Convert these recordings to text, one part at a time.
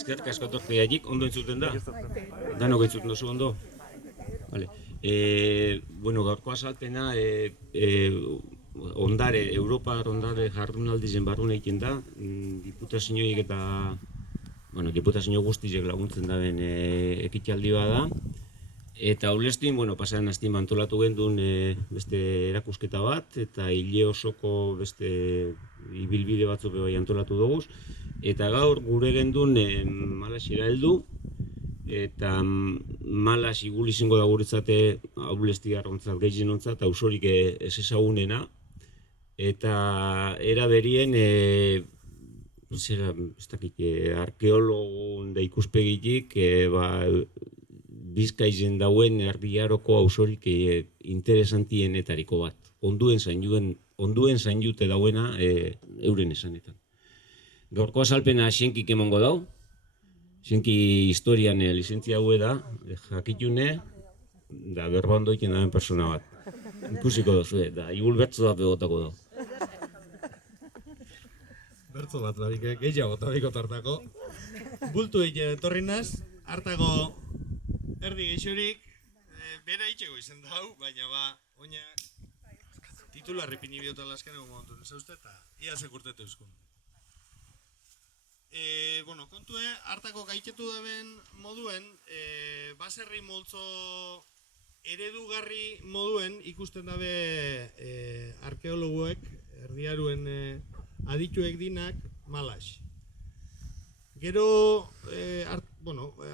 Eskerrik asko tortiaitik, ondo entzuten da? Danok entzuten duzu ondo? Vale. Bueno, gaurko azalpena Europar ondare jardunaldizen barrun egiten da, diputazioik eta diputazio guztiek laguntzen daben ekitaldi da. Eta ulestin, pasadan astien antolatu gendun beste erakusketa bat, eta hile osoko beste ibilbide batzuk bai antolatu dugu. Eta gaur gure gendun Malasira heldu, eta Malas igul izango da guretzate ulesti garrontzat gehienontzat, ausorik ez ezagunena. Eta era berien, arkeologun da ikuspegitik, Bizkaizen dauen Erdiaroko auzorik interesantienetariko bat. Onduen zainjute dauena euren esanetan. Gaurko azalpena Xenkik emongo dau. Xenki historian lizentzia haue da, jakitune, da berba ondo iken dauen persona bat. Ikusiko dozu, da igul bertzo da begotako dau. Bertzo bat, gehiago tabiko tartako. Bultu egin etorri naz, hartako erdi geixorik, bera itxego izen dau, baina oina titularri pini biotan laskaneko momentu nesa uste, eta ia sekurtetu euskun. Kontue, hartako gaitetu daben moduen, baserri multzo eredugarri moduen ikusten dabe arkeologuek, erdiaruen adituek dinak, Malas. Gero,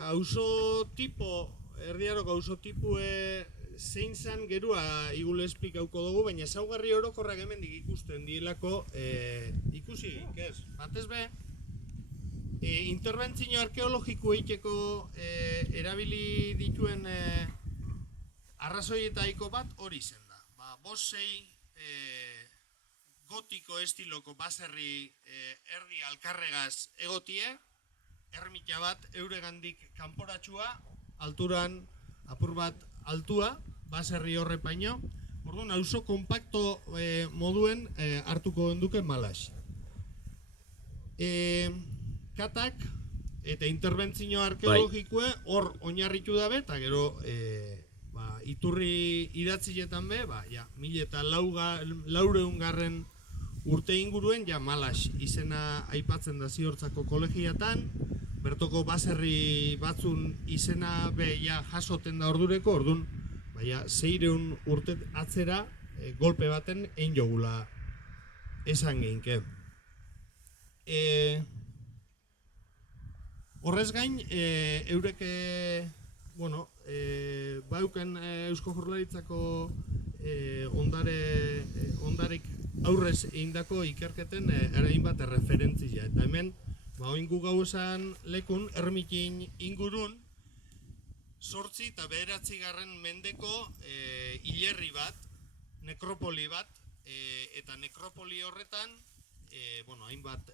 auzo tipo, Erdiaroko auzo tipue zein zan gerua igule esplikauko dugu, baina ezaugarri orokorrak hemendik ikusten dielako ikusi, ez? Batez be, interbentzio arkeologiko egiteko erabili dituen arrazoietaiko bat hori zen da. Bosei gotiko estiloko baserri erdi alkarregaz egotie, ermita bat euregandik kanporatxua, alturan apur bat altua, baserri horre paino. Orduan, auzo kompakto moduen hartuko genduke Malas. Katak eta interbentzio arkeologikoe hor oinarritu dabe, eta gero iturri idatzietan be, 1400 urte inguruen Malas izena aipatzen da ziortzako kolegiatan, bertoko baserri batzun izena be jasoten da ordureko, orduan 600 urte atzera golpe baten egin jogula esan geinke. Horrez gain, eurek bauken Eusko Jaurlaritzako ondarek aurrez egindako ikerketen hainbat referentzia. Eta hemen, oingu gau esan lekun, ermitin ingurun, 8 eta 9 mendeko hilerri bat, nekropoli bat, eta nekropoli horretan, hainbat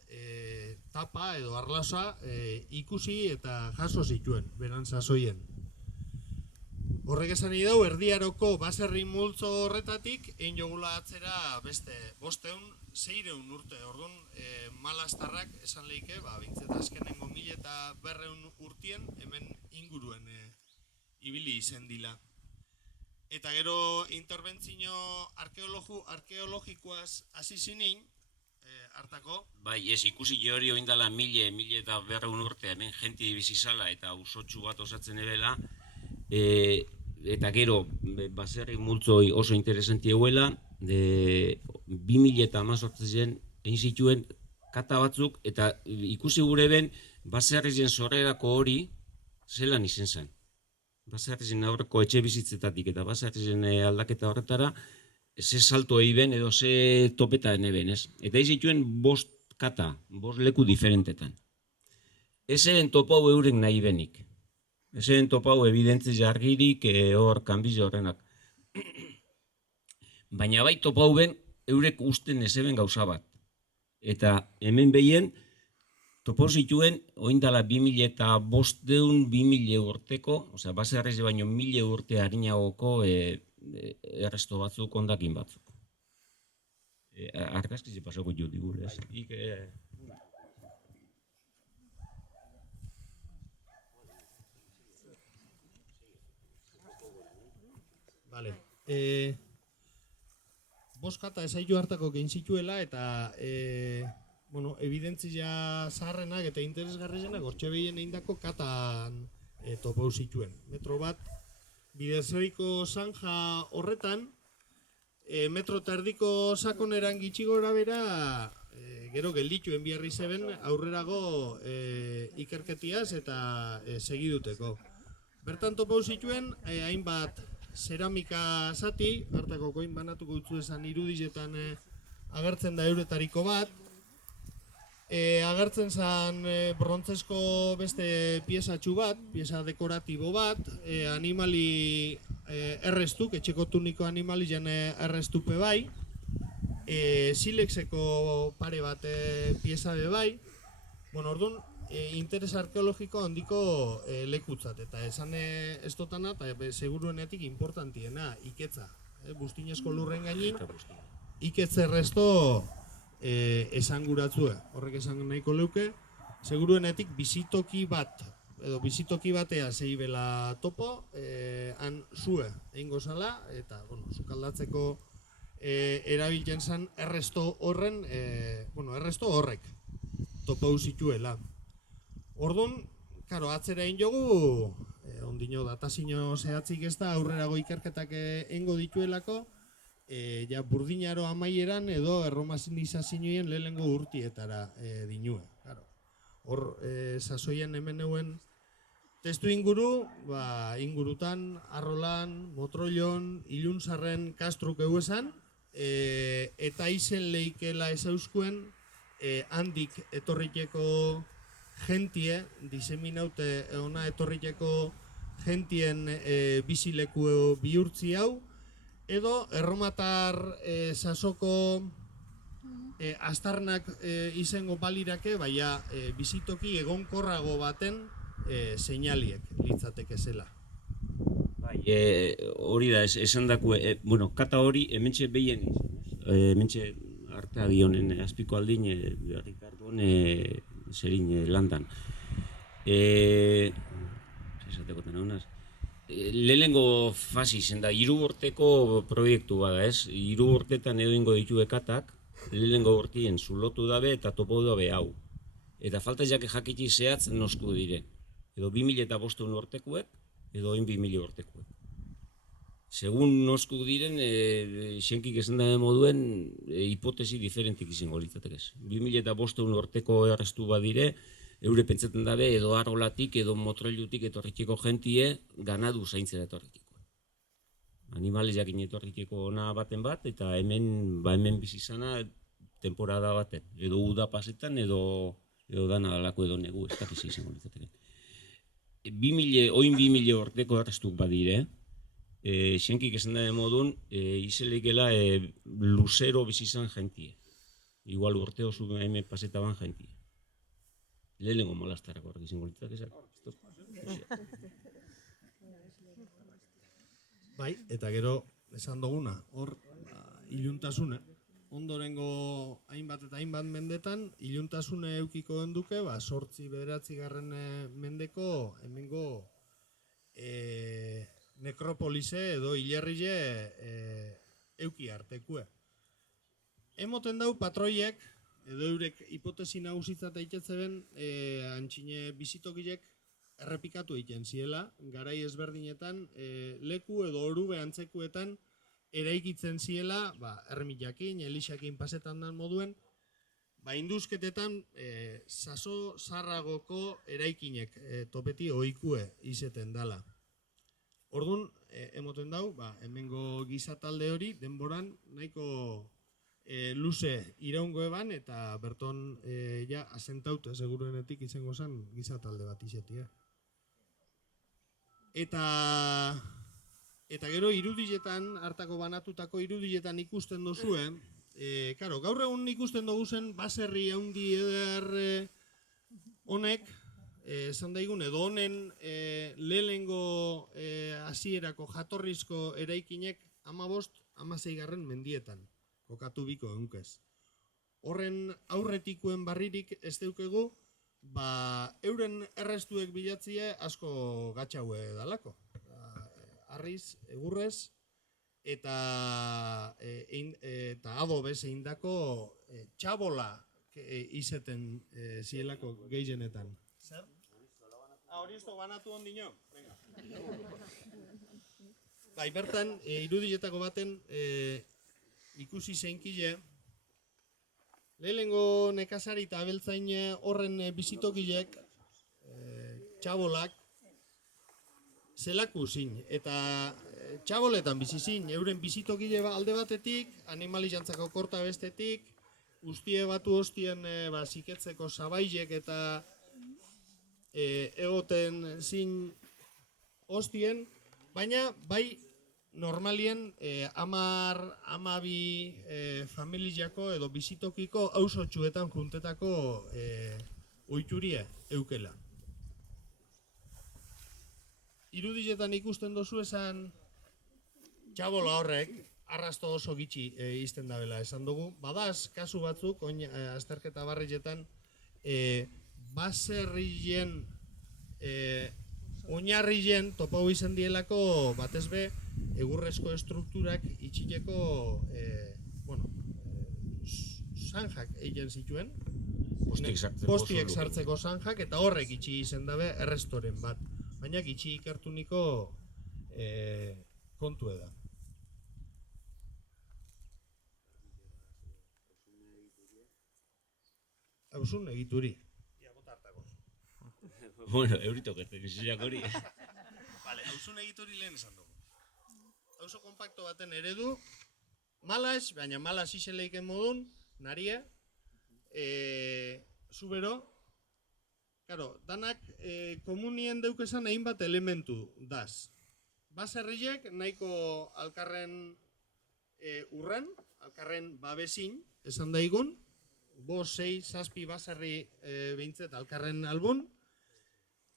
tapa edo arlasa ikusi eta jaso zituen, beran sasoien. Horrek esan idau, Erdiaroko baserri multzo horretatik, egin jogula atzera beste 600 urte. Orduan, Malastarrak esan lehike, bintzet azkenengo 1200 urtien hemen inguruen ibili izen dila. Eta gero interbentzio arkeologikoaz hasi zinin, hartako. Ikusi hori oindala 1200 urte, hemen jenti bizizala eta usotxu bat osatzen ebela, eta gero baserri multzoi oso interesanti eguela, 2018 egin zituen kata batzuk, eta ikusi gure ben baserrizen sorrerako hori zelan izen zen. Baserrizen aurreko etxe bizitzetatik eta baserrizen aldaketa horretara, ze salto egin edo ze topetaren eben, ez? Eta egin zituen 5 kata, 5 leku diferentetan. Ez eben topau eurek nahi benik. Ez eben topau evidentzi jargirik hor kanbizo horrenak. Baina bai topau ben eurek usten ez eben gauza bat. Eta hemen behien topau zituen oindala 2500-2000 urteko, osea, baserriz baino 1000 urte harinagoko erresto batzuk, ondakin batzuk. Argazkizi pasako jo digur, ez? Vale. Boskata esaitu hartako gein zituela eta bueno, evidentzia zaharrenak eta interesgarrienak hortxe behien eindako katan topau zituen. Metro bat, bidezeriko zanja horretan, metro eta erdiko sakoneran gitxi gora bera, gero geldituen biharri zeben aurrerago ikerketiaz eta segiduteko. Bertan topau zituen, hainbat zeramika zati, hartako koin banatuko utzu esan irudizetan agertzen da euretariko bat. Agertzen zen brontzesko beste piezatxu bat, pieza dekoratibo bat, animali errestuk, etxeko tuniko animali jan errestupe bai, silexeko pare bat pieza be bai. Bueno, orduan, interes arkeologiko handiko lekutzat, eta esan ez dotana, eta seguruenetik importantiena, iketza. Bustinesko lurren gainin, iketze resto esanguratzue. Horrek esan nahiko leuke, seguruenetik bizitoki bat, edo bizitoki batea zeibela topo, han zue egingo zala, eta, bueno, sukaldatzeko erabiltzen zen erresto horren, erresto horrek topau zituela. Orduan, karo, atzera egin jogu, ondino datazio zehatzik ez da aurrerago ikerketak eingo dituelako, ja burdinaro amaieran edo erromanizazioen lehenengo urtietara dinue. Hor, sasoian hemen euen testu inguru, ingurutan, Arrolan, Motrollon, Iluntzarren, Kastruk euesan, eta izen leikela ezauskuen handik etorriteko gentie, diseminaute ona etorriteko gentien bizileku bihurtzi hau, edo erromatar sasoko astarnak izango balirake, baina bizitoki egonkorrago baten seinaliek litzateke zela. Bai, hori da, esan dako, bueno, kata hori hementxe behien hementxe artea dionen azpiko aldin, Ricardon, zerin landan. Esateko tenaunaz. Lehenengo fasi zen da, 3 urteko proiektu bada, ez? 3 urtetan edo ingo ditu ekatak, lehenengo urtien zulotu dabe eta topo dabe hau. Eta falta jake jakiti zehatz nosku dire. Edo 2005 urtekuek, edo 2000 urtekuek. Segun nosku diren, xenkik esan da moduen, hipotesi diferentik izango litzatekez. 2005 urteko errestu badire, eure pentsatzen dabe edo Arrolatik edo Motrollutik etorritiko gentie ganadu zaintzera etorritiko. Animales jakin etorritiko ona baten bat, eta hemen bizi izana temporada baten. Edo uda pasetan edo dana dalako edo negu, ez dakiz izango litzateke. Oin 2000 urteko errestuk badire, xenkik esan da modun, izelikela luzero bizi izan gentie. Igual urte oso hemen pasetaban gentie. Lehenengo molastarako horrek izango litzak. Bai, eta gero esan duguna, hor iluntasune. Ondorengo hainbat eta hainbat mendetan, iluntasune eukiko duke, 8-9 mendeko hemengo nekropolize edo hilerrile euki artekue. Emoten dau patroiek, edo eurek hipotesi nagusitzat eitetzeben, antxine bizitokilek errepikatu egiten ziela, garai ezberdinetan, leku edo orube antzekuetan eraikitzen ziela, ermilakin, elixakin pasetan dan moduen, induzketetan saso zarragoko eraikinek topeti ohikue izeten dala. Orduan, emoten dau, hemengo gizatalde hori denboran nahiko luze iraungo eban, eta berton ja asentaute seguruenetik izango zen gizatalde bat izetia. Eta gero irudiletan, hartako banatutako irudiletan ikusten dozue, gaur egun ikusten dugu zen baserri handi eder honek, esan daigun, edo honen lehenengo hasierako jatorrizko eraikinek 15-16 mendietan kokatu biko egunkez. Horren aurretikuen barririk ez deukegu, euren errestuek bilatzie asko gatxaue dalako. Arriz, egurrez, eta adobez egindako txabola izeten zielako gehienetan. Zer? Hori ez banatu ondino? Venga. Bai, bertan, irudietako baten ikusi zeinkile, lehenengo nekazari eta abeltzain horren bizitokilek, txabolak, zelaku zin, eta txaboletan bizi zin, euren bizitokile alde batetik, animalijantzako korta bestetik, guztie batu hostien ziketzeko zabailek eta egoten zin hostien, baina bai normalien 10-12 familiako edo bizitokiko auzotxuetan juntetako oiturie eukela. Irudietan ikusten dozu esan txabola horrek arrasto oso gitxi izten dabela esan dugu. Badaz, kasu batzuk, azterketa barrietan, baserrien, oinarrien topau izan dielako batezbe egurrezko estrukturak itxileko zanjak egin zituen. Postiek sartzeko zanjak eta horrek itxi izan dabe errestoren bat. Baina gitxi ikertuniko kontu da. Hausun egituri. Bueno, eurito gertek izilak hori. Vale, hausun egituri lehen esan dugu. Hauso kompakto baten eredu, malas, baina malas izeleiken modun, naria, zubero, claro, danak komunien deukezan hainbat elementu daz. Baserriek nahiko alkarren urran, alkarren babesin, esan daigun, 5-6-7 baserri behintzet alkarren albun,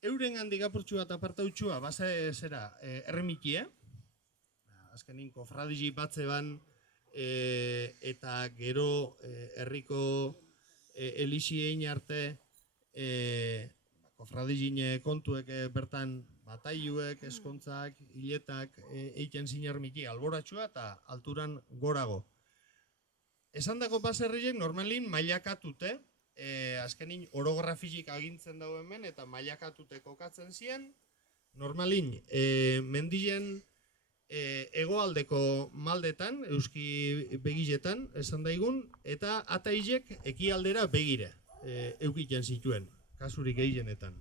euren handik apurtxua eta apartautxua zera erremikie, azkenin kofradiji batze ban eta gero herriko elixiein arte kofradijin kontuek bertan batailuek, eskontzak, hiletak eiken zinermiki alboratxua eta alturan gorago. Esan dago baserriek normalin mailakatute, azkenin orografizik agintzen dago hemen eta mailakatute kokatzen ziren, normalin mendien hegoaldeko maldetan, euski begiletan, esan daigun, eta atailek ekialdera begire eukiten zituen, kasurik gehienetan.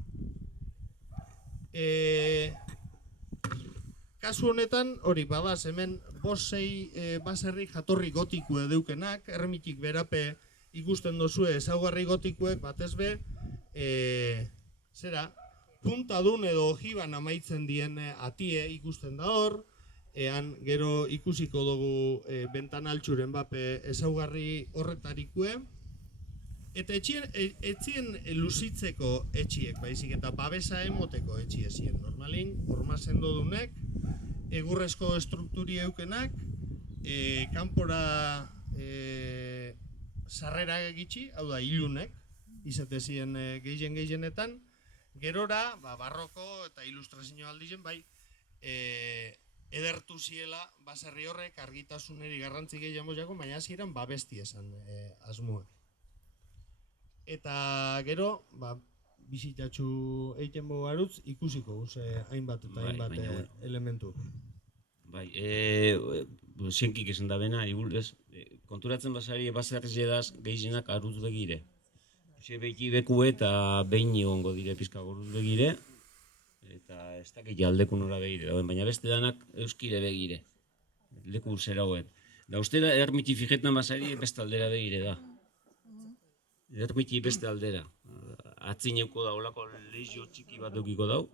Kasu honetan, hori badaz, hemen 5-6 baserri jatorri gotikue deukenak, erremitik berape ikusten dozue ezaugarri gotikuek batezbe, puntadun edo ojiban amaitzen dien atie ikusten da hor, ean gero ikusiko dugu bentan altxuren bape ezaugarri horretarikue, eta etzien luzitzeko etxiek, baizik eta babesa emoteko etxiezien. Normalin, horma sendodunek, egurrezko estrukturi eukenak, kanpora sarrera egitxi, hau da, ilunek, izatezien gehienetan, gerora, barroko eta ilustrazio aldien, bai, edertu ziela baserri horrek argitasuneri garrantzi gehiago jako, baina hasieran babesti esan asmuak. Eta gero, bizitatxu eiten bogarutz ikusiko, hainbat eta hainbat elementu. Bai, zienkik esan da bena, konturatzen basari baserri jedaz gehienak aruz begire. Ze behiki beku eta behin egongo dire pizka goruz begire, eta ez dakit aldeko nora begire dauen, baina beste danak euskire begire, leku zera hoen. Da ustera ermiti fijetan basari beste aldera begire da. Ermiti beste aldera. Atzineuko da, olako lehizio txiki bat dukiko dau,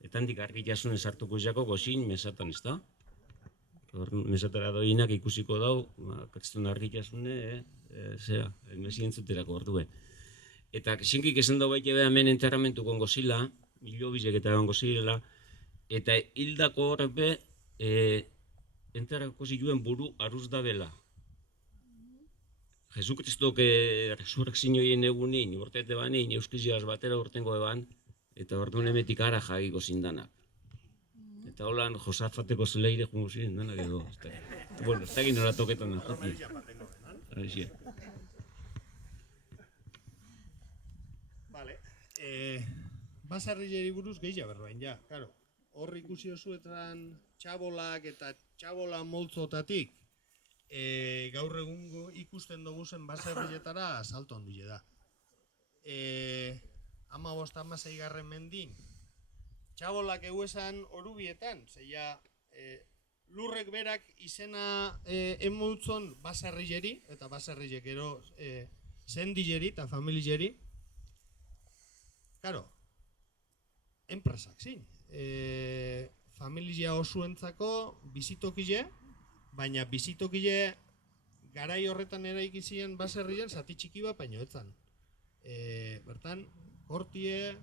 eta handik argitasunen sartuko izako gozin mesatan, ez da? Mesatara doinak ikusiko dau, kakstun argitasune, zera, mesientzuterako orduen. Eta zinkik esan dau baite hemen enterramentu gongo zila, milobizek eta gongo zila, eta hildako horrepe enterrako zituen buru aruz da bela. Jesukristok resurrekzioen egunin, urtete banin, euskiziaz batera urtengo eban, eta orduan emetik ara jagiko zindanak. Eta holan Josafateko zeleire jungo ziren denak edo. Bueno, ez dakit nola toketan da. Vale. Baserriari buruz gehiago berroain, ja, karo. Hor ikusi osuetan txabolak eta txabola moltzotatik gaur egungo ikusten dugu zen baserrietara salto handia da. 15-16 mendin txabolak euesan orubietan, zeia lurrek berak izena emultzon baserrieri eta baserriek ero zendileri eta familieri. Karo, enpresak zin. Familia osuentzako bizitokile, baina bizitokile garai horretan eraiki ziren baserrien zati txiki bat baino etzan. Bertan, hortie,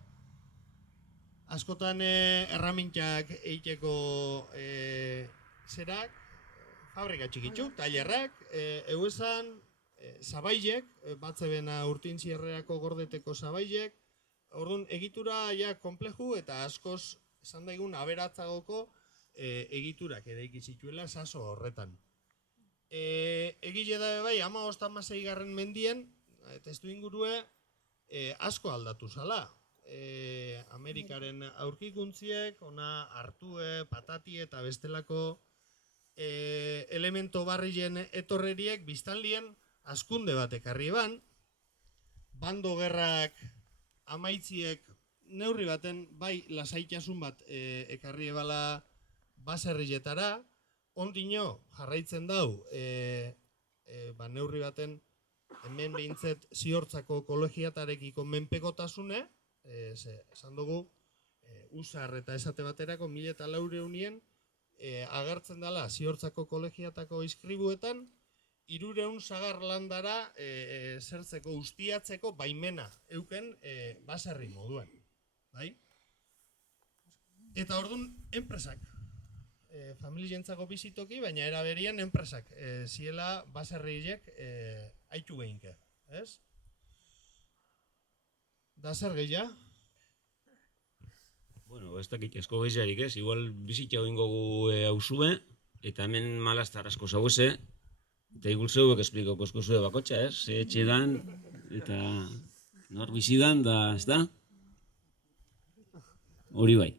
askotan erramintak eiteko zerak, fabrika txikitzuk, tailerrak, euesan, zabailek, batzebena urtintzierreako gordeteko zabailek, orduan egitura ja kompleju eta askoz esan daigun aberatzagoko egiturak eraiki zituela saso horretan. Egile da bai, 15-16 mendien, testu ingurue, asko aldatu zala. Amerikaren aurkikuntziek, ona hartue, patati eta bestelako elemento barrien etorreriek biztanlien askunde bat ekarri eban, bando gerrak amaitziek neurri baten bai lasaitasun bat ekarri ebala baserrietara, ondino jarraitzen dau neurri baten hemen behintzet ziortzako kolegiatarekiko menpekotasune, esan dugu, usar eta esate baterako 1400 agertzen dela ziortzako kolegiatako iskribuetan, 300 sagar landara zertzeko ustiatzeko baimena euken baserri moduen. Bai? Eta orduan enpresak, familientzako bizitoki, baina eraberian enpresak ziela baserriek haitu behinke. Ez? Da zer gehiago? Bueno, ez dakit asko gehiarik ez, igual bizitza egingo gu hausue, eta hemen malaztar asko zauese, eta igual zeuek espliko kosko zue bakotxa, ez? Ze etxe dan, eta nor bizidan, da, ez da? Hori bai.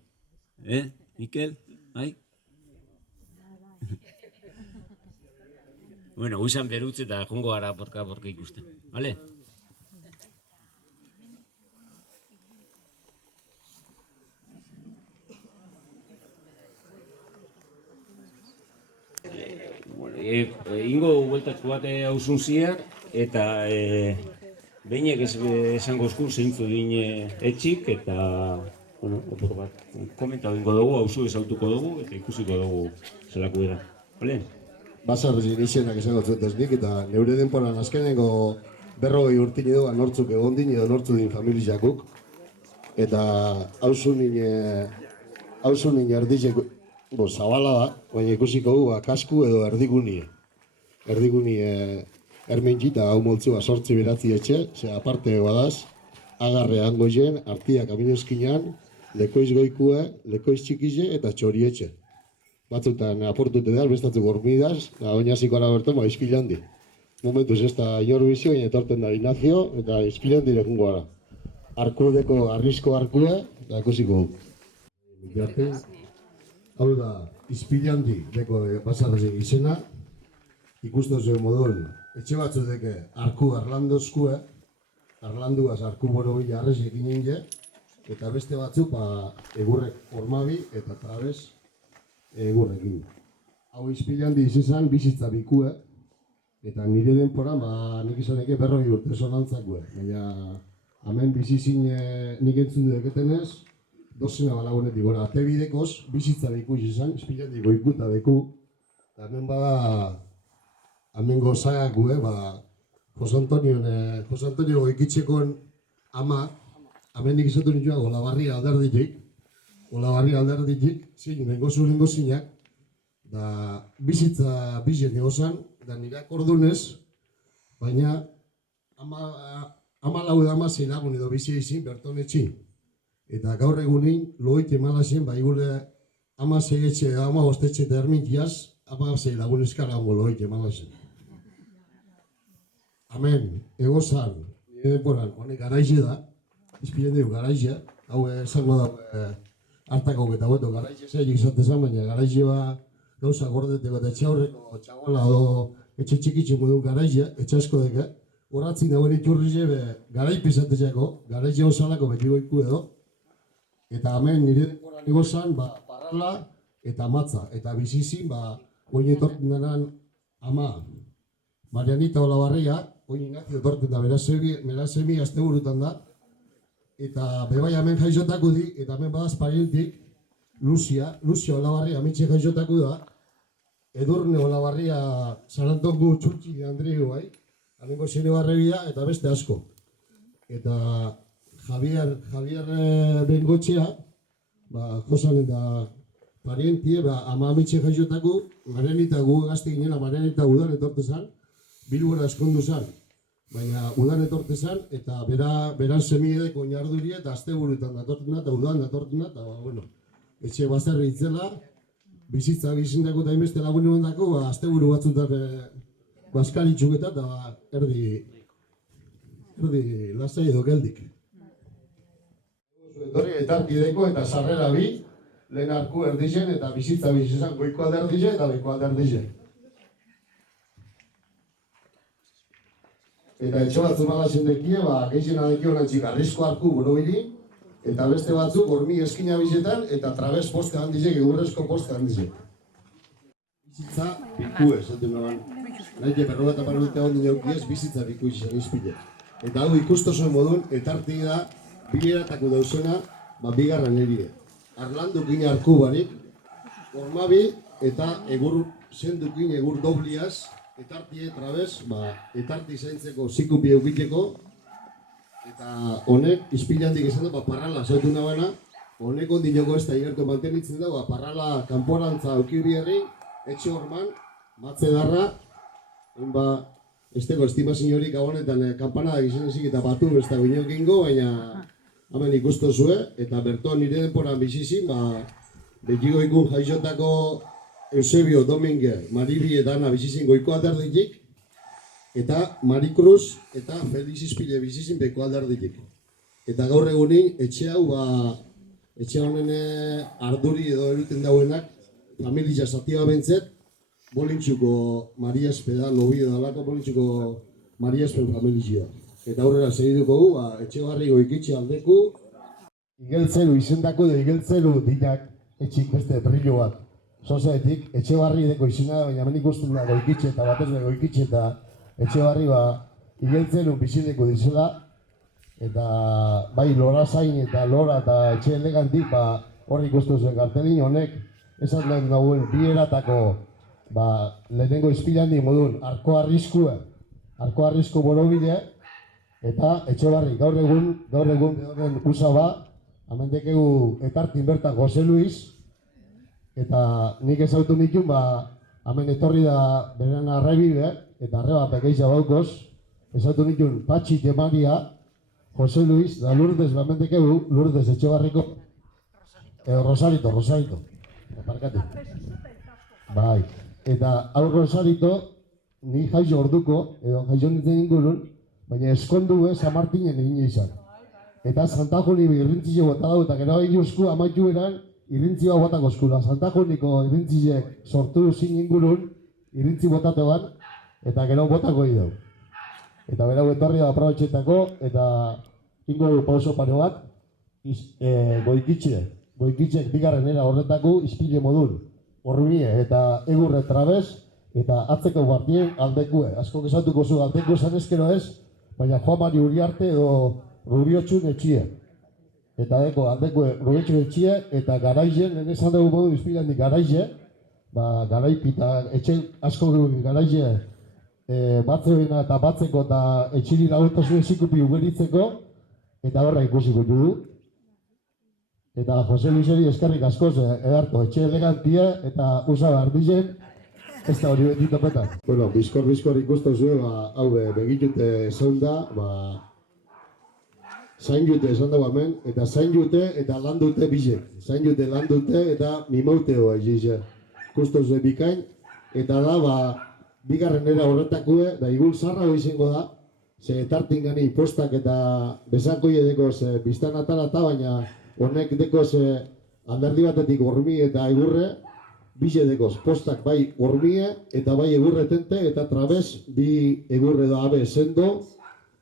Mikel? Bai? Bueno, guizan berutze eta jongo gara porka ikusten, bale? Ingo bueltatxu bat hausun ziak, eta behinek esango esku zeintzu din etxik, eta opor bat komentau ingo dugu, hausu ezautuko dugu, eta ikusiko dugu zelako era. Bale? Baserri izenak esango zuetez nik, eta neure denporan azkenengo 40 urtini doa nortzuk egon din edo nortzu din familiakuk. Eta hausu nien erdizek zabala da, baina ikusiko du kasku edo erdigunie. Erdigunie ermentxita hau moltzua 8-9 etxe, ze aparte badaz, agarre hango jen, artiak aminozkinan, lekoiz goikue, lekoiz txikize eta txorietxe. Batzutan aportute da, bestatzuk hormidaz, oinaziko arabertan, izpilandi. Momentuz ez da inorbizio, baina etorten da Ignacio, eta izpilandi lekungo gara. Arkudeko, arrisko arkua, eta ikusiko du. Hau da, izpilandi deko baserri izena, ikusten zuen moduen, etxe batzudeke arku arlandozkue, arlanduaz arku borobila arrezek inenge, eta beste batzuk egurrek ormabi eta trabez egurrekin. Hau izpilandi izizan bizitza bikue, eta nire denporan nik izaneke 40 urte zonantzakue. Baina hemen bizizin nik entzun dudeketenez, dozena balagunetik gora. Atebidekoz bizitza biku izizan, izpilandi goiku eta beku. Eta hemen bada, hemen gozagakue, Jose Antonio goikitxekon ama, hemen nik izatu nituen Olabarri alderditik, zin, nengo zinak, da bizitza bizien egozan, da nireak ordunez, baina ama lau edama zeinagun edo bizia izin berton etxin. Eta gaur egunin, loit emalazien, gure 16 etxe, 15 etxe eta ermitiaz, 16 lagun eskara hongo loik eman lasen. Hemen, egozan, nire denporan, honek garaize da, izpilen dugu garaize, hau esango da, hartako eta beto garaize zailek izatezan, baina garaize ba gauza gordeteko eta etxe aurreko txagola edo etxe txikitxe modun garaize, etxe asko deke, horratzin dagoen iturrize be garaipe izatezako, garaize osalako beti goiku edo, eta hemen nire denporan egozan, parrala eta matza, eta bizizin, oin etorten denan ama Marianita Olabarria, oin Ignacio etorten da berazemi azte burutan da, eta bebai hemen jaizotako di, eta hemen badaz parientik, Lucia Olabarria amitxe jaizotako da, Edurne Olabarria San Antongo txurtxi Andriu bai, hemengo zine barrebida eta beste asko. Eta Javier Bengotxea, Josan eta parientie, ama amitxe jaizotako, Marianita gu gazte ginena, Marianita udan etorte zan, Bilbora eskondu zan, baina udan etorte zan, eta beran semiedeko oinarduri eta azte burutan datortena, eta udan datortena, eta bueno, etxe bazarri itzela, bizitza bizindako eta inbeste lagun egon dako, azte buru batzutan baskalitxuk eta erdi lasai edo geldik. Etorri etarkideko eta sarrera bi, lehen arku erdizen eta bizitza bizizan goiko alderdize eta goiko alderdize. Eta etxo batzu magazen dekie, geixen adekio nantzik arrisko arku borobiri, eta beste batzuk hormi eskina bizetan eta trabez poste handizek, egurrezko poste handizek. Bizitza biku esaten noan. Naite berro eta parurte hon dinaukiez bizitza biku izan izpile. Eta hau ikustosoen modun, etartik da, bileratako dauzena, bigarren eride. Arlandukin arku barik, ormabi eta egur zendukin egur dobliaz, etartie trabez, etarti zaintzeko zikupi eukiteko, eta honek izpilandik izan da, parrala zautu nabana, honek ondinoko ez da igerko mantenitzen da, parrala kanporantza aukibiarri, etxe horman, matze darra, esteko estimazin horik honetan kanpanadak izan ezik eta batu ez da bineokingo, baina hemen ikusto zue, eta berto nire denporan bizizin, betiko ikun jaizotako Eusebio, Domingue, Maribi eta Ana bizizin goiko alderditik, eta Marikruz eta Felix Izpile bizizin beko alderditik. Eta gaur egunin, etxe hau, etxe honen arduri edo eruten dauenak, familia zatia bentzet, bolintxuko Maria Espeda, Lobio dalako bolintxuko Maria Espen familia. Eta aurrera segiduko gu, etxe barri goikitxe aldeku, igeltzelu izendako da igeltzelu dinak etxik beste brillo bat. Zozaetik, etxe barri deko izena, baina hemen ikusten da goikitxe eta batez da goikitxe eta etxe barri igeltzelu bizideko dizela, eta bai lora zain eta lora eta etxe elegantik hor ikustu zuen kartelin honek esan lehen dauen bi eratako lehenengo izpilandi modun arko arrisku borobide eta etxe barri gaur egun usa hemen dekegu etartin bertan Jose Luis eta nik ezautu nikun hemen etorri da beren arrebide eta arreba pekeiza baukoz ezautu nikun Patxi Temaria, Jose Luis, da Lourdes hemen dekegu, Lourdes etxe barriko Rosarito, parkatu. Bai, eta hau Rosarito ni jaizo orduko, edo jaizo nintzen ingurun, baina eskondu San Martinen egin izan. Eta Santa Joni irrintzile bota dau, eta gero egin uzku amaitu eran irrintzi bat botako eskula. Santa Joniko irrintzilek sortu zin ingurun, irrintzi botate bat, eta gero botako egin dau. Eta berau etorri da aprobetxetako, eta ingo pauso pare bat, goikitxek bigarren era horretako izpile modun. Hormie eta egurre trabez, eta atzeko guardien aldekue. Asko kesatuko zu aldeko esan ezkero ez, baina Juan Mari Uriarte edo Rubiotxun etxie. Eta aldekue Rubiotxun etxie, eta garaizen, lehen esan dugu modu izpilandik garaize, garaipita etxe asko garaize batzeena eta batzeko eta etxiri laguntasun ezikupi ugeritzeko, eta horra ikusiko dugu. Eta Jose Luiseri eskerrik askoz edarko etxe elegantia eta usa behar dizen, ez da hori beti topetan. Bueno, bizkor ikusten zuen, hau begitute zaun da, zain jute esan dago hemen, eta zain jute eta lan dute bizek. Zain jute lan dute eta mimauteo aizize. Kusto zuen bikain, eta da, bigarren era horretakue, da igul zarra izango da, ze tartin gani postak eta besankoie dekoz biztan atalata, baina honek dekoz alderdi batetik hormi eta egurre, bize dekoz, postak bai hormie eta bai egurre tente, eta trabez bi egurre da abe sendo,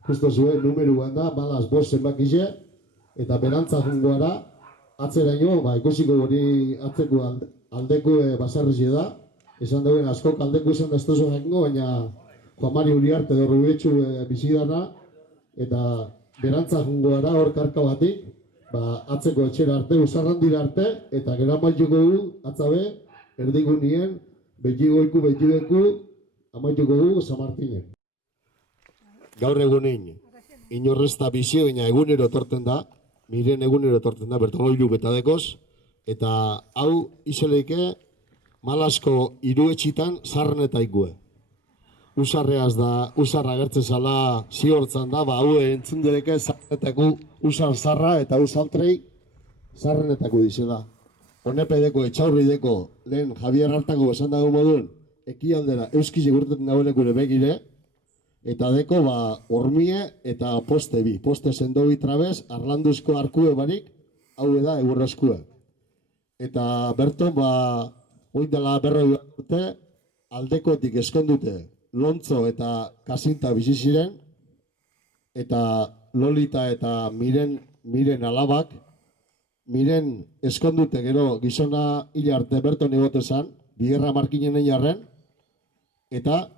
justo zuen numeruan da, balaz bost zenbakize, eta berantza jungoara, atzeraino, ikusiko hori atzeko aldeko basarrize da, esan duen askok aldeko izan da estozo jakingo, baina Juan Mari Uriarte dorru betxu bizidana, eta berantza jungoara hor karka batik, atzeko etxera arte, usarrandira arte, eta gero amaituko du, atzabe, erdigunien, betigoiku, amaituko du San Martinen. Gaur egunin, inorrezta bizio, baina egunero torten da, miren egunero torten da, bertoloiluk eta dekoz, eta hau izeleike Malasko iruetxitan zarren eta ikue. Usarreaz da, usarra gertzen zala ziortzan da, hau entzun dereke zarrenetako usar zarra eta usaltrei zarrenetako dizela. Honepedeko etxaurrideko lehen Javier Artako esan dago modun, ekialdera euskiz egurtetan dagoeneko begire, eta deko hormie eta poste bi. Poste sendobi trabez, arlanduzko arkue barik, hau da egurrezkue. Eta berto, oin dela berroi dute, aldekotik eskondute Lontzo eta Kasinta bizi ziren, eta Lolita eta Miren alabak, Miren eskondute gero gizona hil arte berton egote zan, bigerra markinen jarren, eta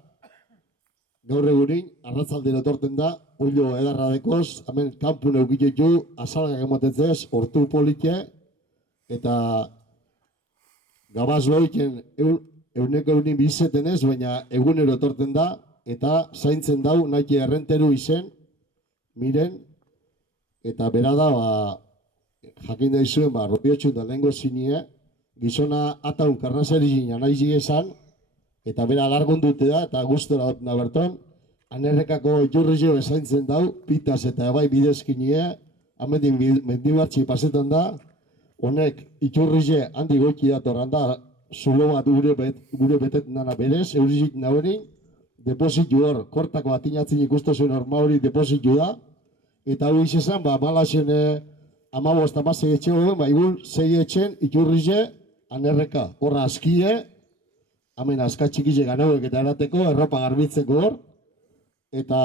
gaur egunin, arratzaldero torten da, oilo edarra dekoz, hemen kanpun eukitetu, azalgak emotetzez, hortu polike, eta gabaz loiken euneko eunin bizeten ez, baina egunero torten da, eta zaintzen dau nahi errenteru izen, Miren, eta bera da, jakin da izuen, ropiotxun da lehenko zinie, gizona ataun karnazeri zina nahi zigezan, eta bera alargon dute da, eta guztora dut naberton, anerrekako iturrizio ezaintzen dau, pitaz eta bai bidezkinie, amendin mendibartzi pasetan da, honek iturrize handi goiki datorran da, zulo bat gure betetan dana berez, eurizik nahoenin, depositu hor, kortako atinatzen ikusten zuen hor mauri depositu da, eta hau izan, malasen amabost amazei etxe hori, igun zei etxen iturrize anerreka, horra askie, hemen askatxikize ganauek eta erateko, erropa garbitzeko hor, eta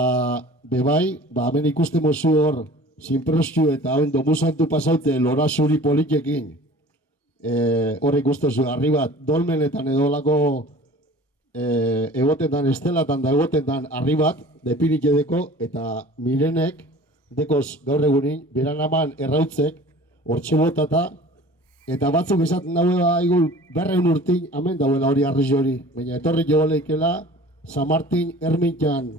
bebai, hemen ikusten mozu hor, zinprostu eta hauen domusantu pasaute lora zuri politekin, hor ikusten zu, harri bat, dolmenetan edo lako egotetan estelatan da egotetan harri bat, depinik edeko, eta Mirenek, dekoz gaur egunin, beran aman errautzek, hortxe botata, eta batzuk esaten dagoela igul berreun urtin, hemen dauela hori arri hori, baina etorri jo leikela, San Martin ermintan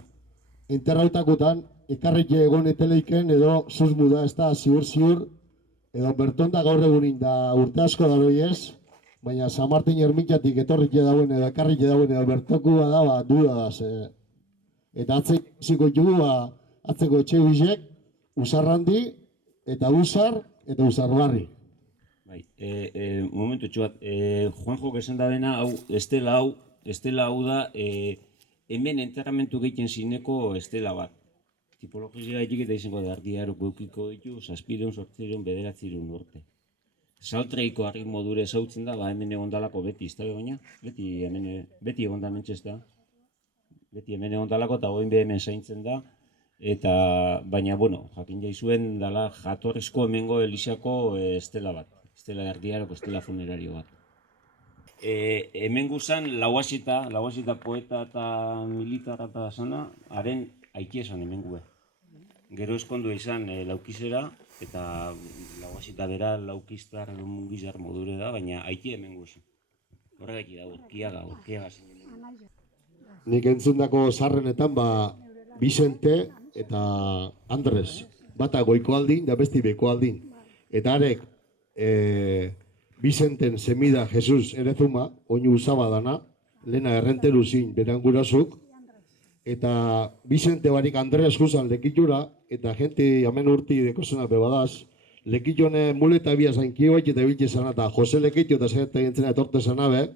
enterrautakutan, ekarrik egon eteleiken edo zuzmu da, ez da, ziur, edo berton da gaur egunin da urte asko da loi ez, baina San Martin ermintatik etorrik dauen edo ekarrik dauen edo bertoku da, duda da, eta atzeko jugu, atzeko etxe bizek, usarrandi, eta usarbarri. Bai, momentu txuat, Juanjo esan da dena, estela hau da, hemen enterramentu gehiten zineko estela bat. Tipologizia gaitik eta izango da, ardiaroko eukiko ditu, 700, 800, 900 urte. Saltreiko harri modure zautzen da, hemen egon dalako beti, ez da baina, beti egon da mentxez da. Beti hemen egon dalako eta goin hemen zaintzen da. Eta, baina, jakin jaizuen dala jatorrizko hemengo Elizako estela bat. Estela erdiaroko, estela funerario bat. Hemen guzan, lauasita poeta eta militarra eta zana, haren aiki esan hemen gue. Gero eskondu izan laukizera, eta lauasita bera laukiztar mungizar modure da, baina aiki hemen guzan. Horregaki da, urkiaga zen. Nik entzundako zarrenetan, Vicente eta Andres, bata goiko aldin, da besti beko aldin. Eta arek, Vicenten semida Jesus erezuma, oinu usaba dana, lehena errenteru zin beran gurasuk, eta Vicente barik Andres Jusan lekitura, eta gente hemen urti dekozena bebadaz, lekitone muleta bia zainki baik eta biltze zan, eta Jose Lekitio eta zerta gintzen etorte zanabe,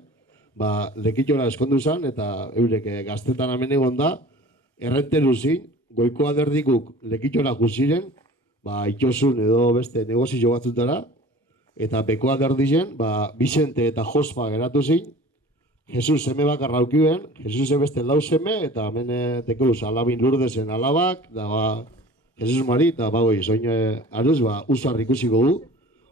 lekitora eskondu zan, eta eurek gaztetan hemen egon da, errenteru zin, goiko aderdikuk lekitora juziren, itxosun edo beste negozio batzutara, eta beko aderdizen, Vicente eta Jospa geratu zin, Jesus seme bakarra aukibuen, Jesus beste lau seme, eta hemen tekuz alabin Lurdesen alabak, da Jesus Mari, eta zoin aruz, usar ikusiko du,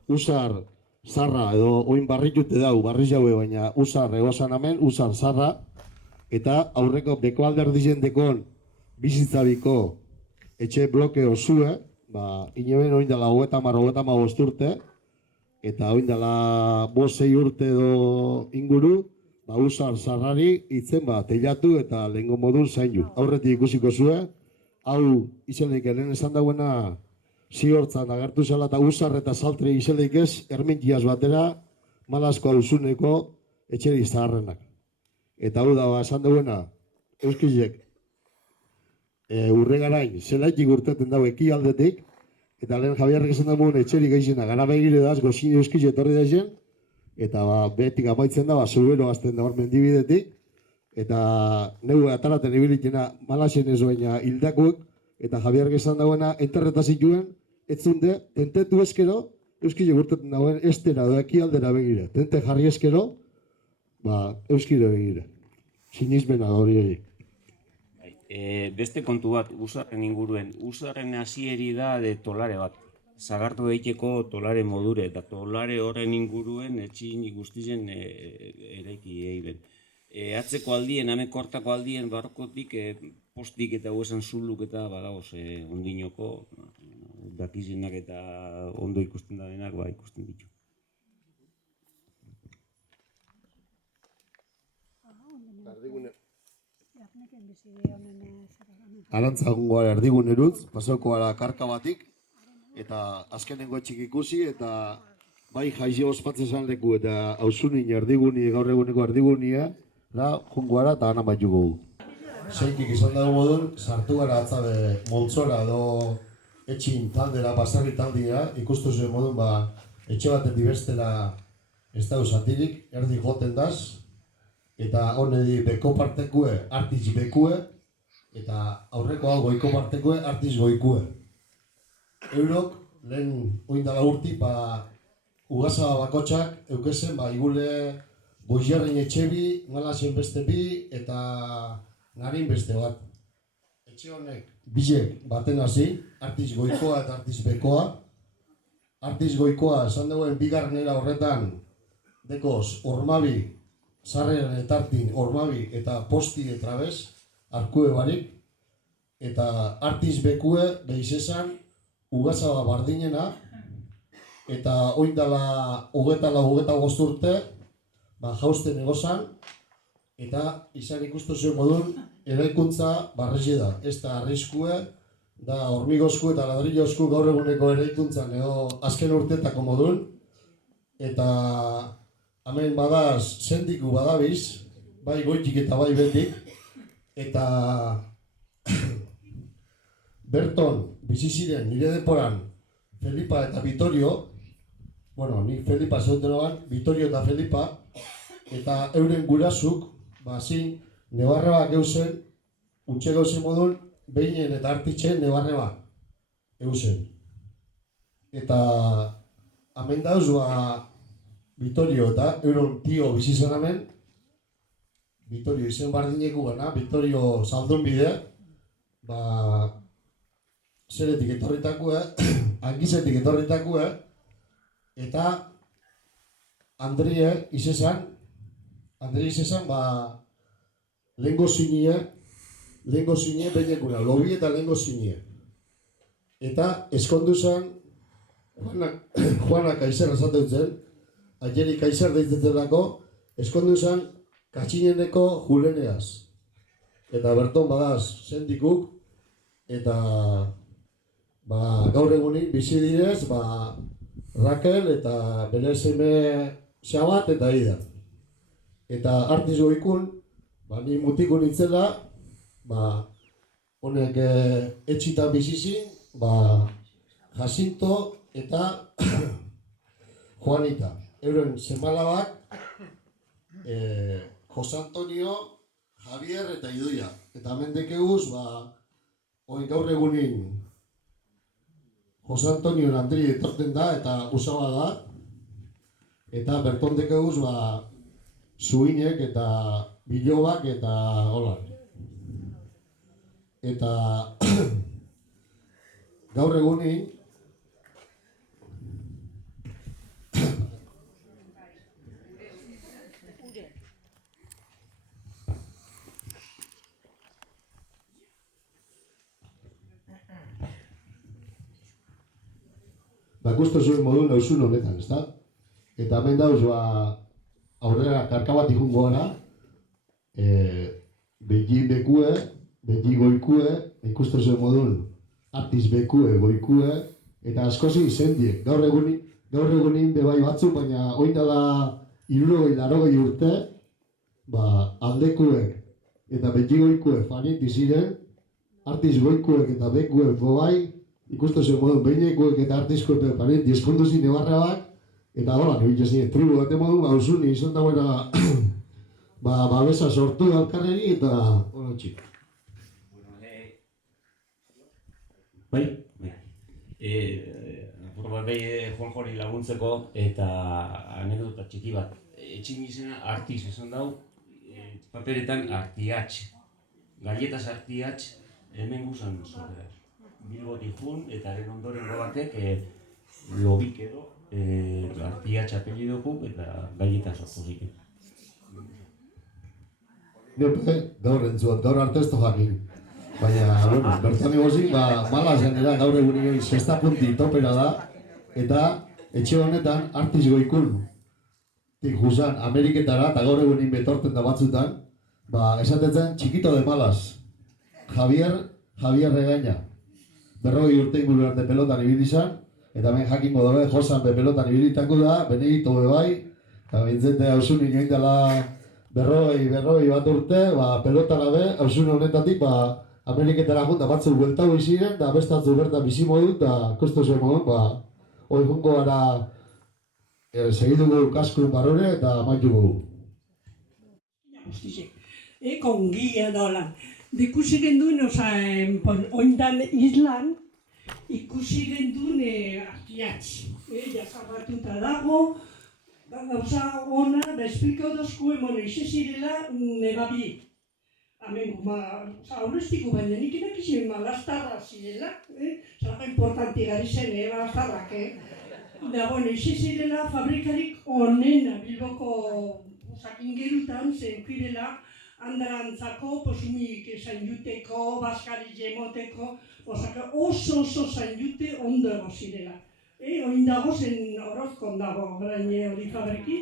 usar zarra edo oin barritute dau, barri jaue, baina usar egosan hemen, usar zarra, eta aurreko beko alderdizen dekon bizitzabiko etxe bloke osue, ineben oin dela 30-35 urte, eta oin dela 5-6 urte edo inguru, usar zarrari itzen teilatu eta lehengo modun zainu. Aurretik ikusiko zue, hau izelik lehen esan dauena ziortzan agertu zela eta usar eta saltre izelik ez, ermintiaz batera, Malasko auzuneko etxeri zaharrenak. Eta hau da, esan dauena, euskizek, urregarain, zelaitik urteten dago eki aldetik, eta lehen Javiarrek esan dagoen etxerik gaizena, gara begire daz, gozin euskiz etorri da zen, eta behetik amaitzen da, zubero azten da hor mendibidetik, eta neu ataraten ibilitena Malasen ez baina hildakuek, eta Javiarrek esan dagoena, enterreta zituen, etzunde, tentetu eskero, euskile gurteten dagoen, estera edo eki aldera begire. Tente jarri eskero, euskile begire. Sinismena hori. Beste kontu bat, usarren inguruen, usarren hasieri da de tolare bat. Zagartu daiteko tolare modure, eta tolare horren inguruen etxin guztizen eraiki eiben. Atzeko aldien, hemen kortako aldien barrokotik, postik eta huesan zuluk eta badagoz ondinoko, dakizenak eta ondo ikusten da denak, ikusten ditu. Arantzagungoa erdigunerutz, pasauko gara karka batik, eta azkenengo etxik ikusi, eta bai jaize ospatzen zan leku, eta hausunin erdiguni, gaur eguneko erdigunia, jungo gara eta anan bat jugu. Zeinkik izan dago modun, sartu gara atzabe moltzora edo etxin taldera, basarri taldera, ikustu zuen modun, etxe baten dibestera ez da usatirik, erdi joten daz, eta honedi beko partekue, artiz bekue, eta aurreko hau goiko partekue, artiz goikue. Eurok, lehen oindala urti, ugasa bakotxak, eukesen, igule boiarren etxebi, Malasen beste bi, eta narin beste bat. Etxe honek, bizek baten hasi, artiz goikoa eta artiz bekoa. Artiz goikoa, esan duen bigarrenera horretan, dekoz, ormabi, sarreran etartin, ormabi eta posti etrabez, arkue barik, eta artiz bekue, behizesan, ugazaba bardinena, eta oindala hogeta gozturte, jausten egozan, eta izan ikustu zuen modun, eraikuntza barrezi da. Ez da arriskue, da hormigozku eta ladrillozku gaur eguneko eraikuntzan edo azken urtetako modun, eta hemen badaz sendiku badabiz, bai goitik eta bai betik, eta berton bizi ziren nire deporan Felipa eta Vitorio, ni Felipa zeutenoan, Vitorio eta Felipa, eta euren gurasuk, zin, nebarreba geuzen, untxe geuzen modun, behinen eta artitzen nebarreba eusen. Eta hemen dauz, Vitorio eta euron tio bizizan hemen, Vitorio izen bardineku gana, Vitorio zaldun bide, zeretik etorritakue, angizetik etorritakue, eta Andrie izezan, lehengo zinie behinekuna, lobi eta lehengo zinie. Eta eskondu zen, Juana Kaiser esaten zen, Aieri Kaiser deitzetelako, eskondu zen katxineneko juleneaz. Eta berton badaz sendikuk, eta gaur egunik bizi direz, Raquel eta bere seme Xabat eta Ida. Eta artiz goikun, ni mutikun itzela, honek etxita bizizin, Jacinto eta Juanita. Euren semalabak, Jose Antonio, Javier eta Idoia. Eta hemen dekeguz, gaur egunin Jose Antonio Andri etorten da eta usaba da. Eta berton dekeguz, Zuinek eta Bilobak eta hola. Eta gaur egunin ikusten zuen modun nauzun honetan, ezta? Eta hemen dauz, aurrera karka bat ikungo gara, begi bekue, begi goikue, ikusten zuen modun artiz bekue, goikue, eta askozi izendiek. Gaur egunin bebai batzuk, baina oin dela 60 urte, aldekuek eta begi goikuek faniti ziren, artiz goikuek eta bekuek gobai, ikusten zuen modun behinekuek eta artizkoek faniti eskondu zine barra bat, eta hola, nebitez nire tribu bat modun, hausuni izan dagoena babesa sortu alkarreri eta hola txik. Bai? Apur bat behi Juan Jori laguntzeko eta anekdota txiki bat. Etxin izena artiz esan dau, paperetan artiatx. Galletas artiatx hemen guzan zorreaz. Bilbotik jun eta haren ondoren batek lobik edo artiatx apellidoku eta galletas sortu ziken. Nepe, gaur entzuat, gaur arte ez jakin. Baina, bertan egozik, mala zen era gaur egun sexta punti topera da, eta etxe honetan artiz goikun juzan Ameriketara, eta gaur egunin betorten da batzutan, esatetzen txikito de malas, Javier Regaña. 40 urte inguru arte pelotan ibili izan, eta ben jakingo dabe, Josan be pelotan ibilitako da, Benedito be bai, eta bintzete hausun inoin dela 40 bat urte, pelotara be, hausun honetatik, Ameriketara junta batzuk bueltau iziren, eta bestatzu berta bizi modu, eta kostu zuen modun, hori jungo gara segidugu kaskun barrore eta maitugu. Kongia dola. Ikusi genduen, oindan islan, ikusi genduen artiatx. Jasarratuta dago, gauza ona, da esplikau dozkue, ize zirela nebabi. Hemen, aurreztiko baina nik inakizien lastarra zirela, zara importanti gari zen, lastarrak, Da, ize zirela fabrikarik onena Bilboko ingerutan zeukirela handarantzako, posumik zain juteko, baskari jemoteko, oso zain jute ondo ego zirela. Oin dago zen orozkon dago, graine hori fabriki,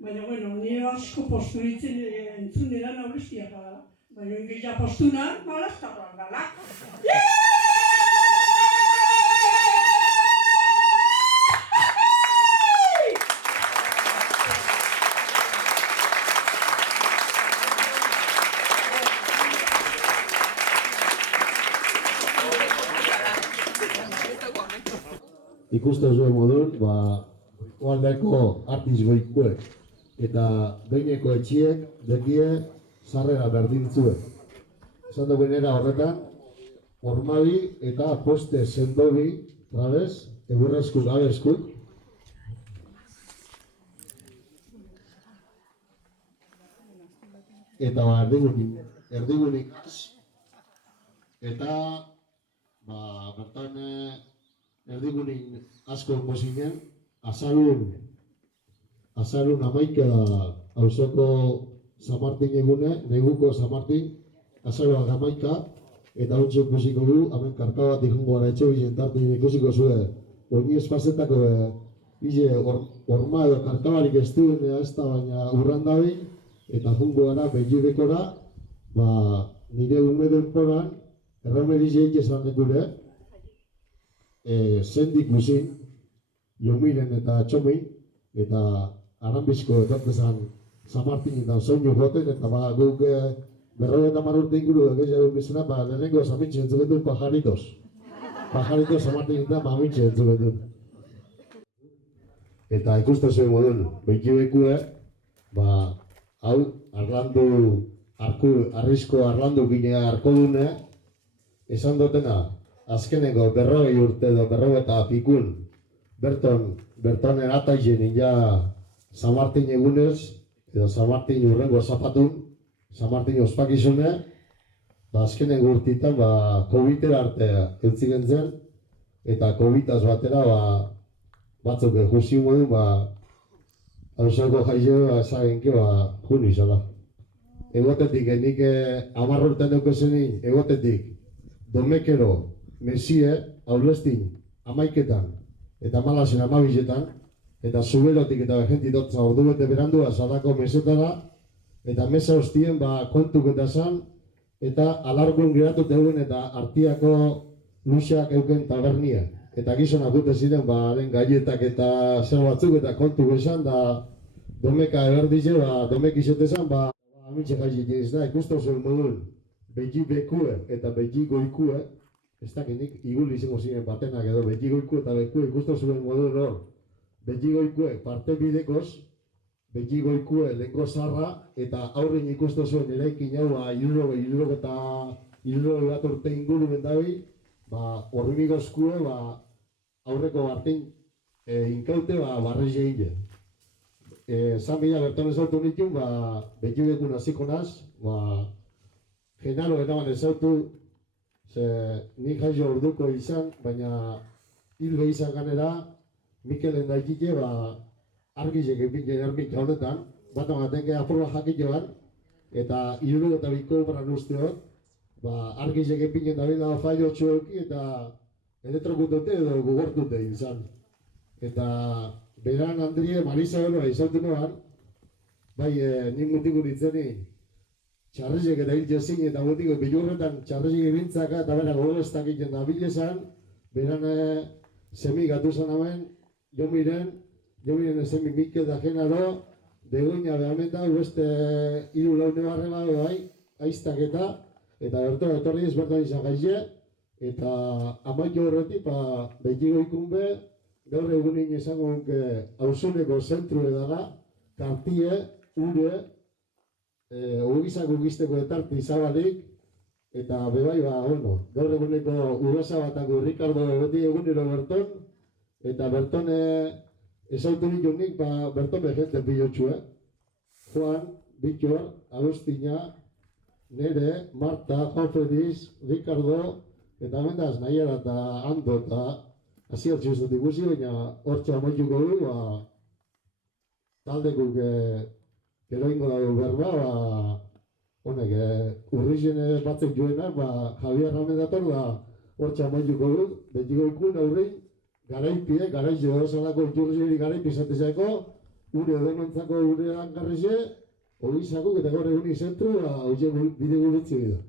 baina, nire asko posturitzen entzuneran aurreztiak da. Baina ingeia postuna, lastarroan dala. Ikusten zuen modun, oaldeko artiz goikuek eta behineko etxiek dekie sarrera berdintzuek. Esan dugu nera horretan, hormabi eta poste sendobi, trabez, egurrezkuk, abezkuk. Eta erdigunik eta bertan erdigunin asko ongo zinen, azarun 11 auzoko San Martin egune, neguko San Martin, azaroak 11, eta hontxe ikusiko du, hemen karka bat ikungo gara etxe bizen tartin ikusiko zuen, oini espazetako orma edo karkabarik ez duen ez da, baina urrandabi, eta jungo gara begibekora, nire ume denporan, erromerizeik esan dekure, zendik musin, jomiren eta txomin, eta aranbizko etortezan San Martin eta soinu joten, eta guk 50 urte inguru da gehiago bizuna, ba, lehenengo Samitxe entzuken du Pajaritos. Pajaritos San Martin eta Mamitxe entzuken du. Eta ikusten zuen modun, behiki bekue, ba, hau, arrisko arlandu ginea arko dune, esan dutena, azkeneko 40 urte edo 40 eta pikun, berton erataisen ja San Martin egunez, edo San Martin urrengo zapatun, San Martin ospakizune, ba, azkeneko urtitan, ba, COVID-era arte eutziken zen, eta COVID-az batera, ba, batzuk justi modu, ba, hausako jaizeo, esagenke, ba, jun izala. Egotetik, nik 10 urtean eukezenin, egotetik, Domekero, Mesie, Aulestin, 11etan, eta Malasen 12etan, eta Zuberotik eta Begentitotza ordu bete berandua salako mesetara, eta mesa hostien, ba, kontuk eta zan, eta alargun geratut eugen eta artiako luxak euken tabernia. Eta gizonak dute ziren, ba, gaietak eta zer batzuk eta kontu esan, da domeka eberdize, ba, domek izetezan, ba, amitxe jaizik ez da, ikusten zuen modun, begi bekue eta begi goikue, ez dakinik igul izango ziren batenak edo, begi goikue eta bekue ikusten zuen modun hor, begi goikue parte bidekoz, begi goikue lehenko zarra, eta aurren ikusten zuen eraikin hau, ba, iruro bat urte inguru bendabi, ba, horrimigozkue, ba, aurreko Martin inkaute, ba, barrez egin. Zan bila berton ezautu nitun, ba, bekibekun hasiko naz, ba, Genaro eraman ezautu, ze nik jaio orduko izan, baina hilbe izan ganera, Mikelen daikike, ba, argizek epingen ermik honetan, bat amatenke aproba jakit joan, eta 72 bran usteot, ba, argizek epingen dabila faio txueki, eta elektrokutute edo gugortute izan. Eta beran Andrie Marisa bero izautu noan, bai, nik mutiko ditzeni txarrezek eta hiltio zin, eta mutiko bilurretan txarrezek ibintzaka eta bera gogolestak egiten da bilesan, beran semi gatu zan hamen, jo miren semi Mikel da Genaro, begoina behamenta, beste hiru laune barre bat bai, aiztak eta bertora etorri ez bertan izan gaize, eta amaio horretik, ba, behiko ikunbe, gaur egunin esango nuke hauzuneko zentru edara, kartie, ure, ogizako gizteko etarti zabalik, eta bebai, ba, bueno, gaur eguneko urasa batako Ricardo beti egunero berton, eta bertone ezautu nitunik, ba, bertone jente pilotxu, Juan, Bitor, Agustina, Nere, Marta, Juan Feliz, Ricardo, eta mendaz nahiara eta Ando eta hasiatzu ez dut ikusi, baina hortxe amaituko du, ba, taldekuk gero ingo dago berba, ba, honek, urrizien batzuk joenak, ba, Javier Ramedator, ba, hortxe amaituko du, betiko ikun aurrein, garaipie, garaize horrezalako urrizien garaipi izatezako, ure denontzako ure hangarrize, ogizakuk eta gaur egun izentru, ba, bide gurutzi dira.